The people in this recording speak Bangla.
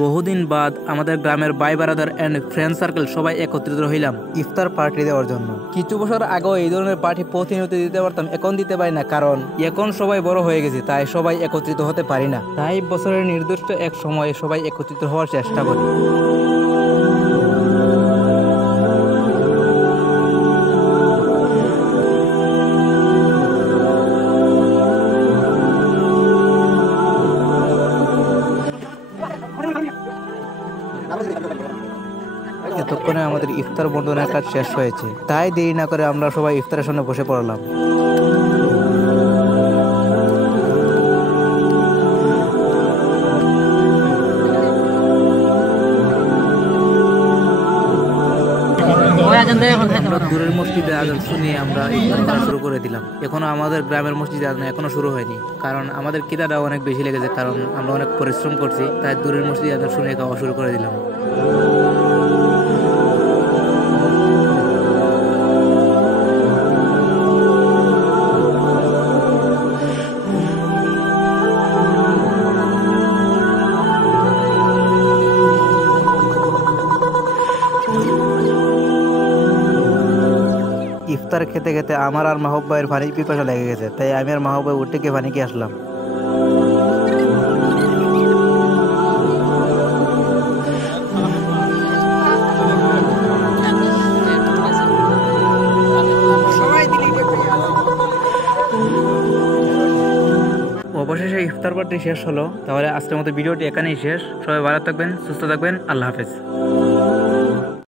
বহুদিন বাদ আমাদের গ্রামের ভাই ব্রাদার এন্ড ফ্রেন্ড সার্কেল সবাই একত্রিত হইলাম ইফতার পার্টি দেওয়ার জন্য। কিছু বছর আগেও এই ধরনের পার্টি প্রতিনিয়ত দিতে পারতাম, এখন দিতে পারি না, কারণ এখন সবাই বড় হয়ে গেছে, তাই সবাই একত্রিত হতে পারি না। তাই বছরের নির্দিষ্ট এক সময়ে সবাই একত্রিত হওয়ার চেষ্টা করি। এতক্ষণে আমাদের ইফতার বন্টনের কাজ শেষ হয়েছে, তাই দেরি না করে আমরা সবাই ইফতারের সামনে বসে পড়লাম। আমরা দূরের মসজিদে আজান শুনিয়ে আমরা ইফতার করা শুরু করে দিলাম। এখনো আমাদের গ্রামের মসজিদে আজান এখনো শুরু হয়নি, কারণ আমাদের খিদাটা অনেক বেশি লেগেছে, কারণ আমরা অনেক পরিশ্রম করছি, তাই দূরের মসজিদে আজান শুনে খাওয়া শুরু করে দিলাম। ইফতার খেতে খেতে আমার আর মাহবুব ভাইয়ের পানির পিপাসা লেগে গেছে, তাই আমি আর মাহবুব ভাই উঠে গিয়ে পানি খেয়ে আসলাম। অবশেষে ইফতার পার্টি শেষ হলো। তাহলে আজকের মতো ভিডিওটি এখানেই শেষ। সবাই ভালো থাকবেন, সুস্থ থাকবেন, আল্লাহ হাফেজ।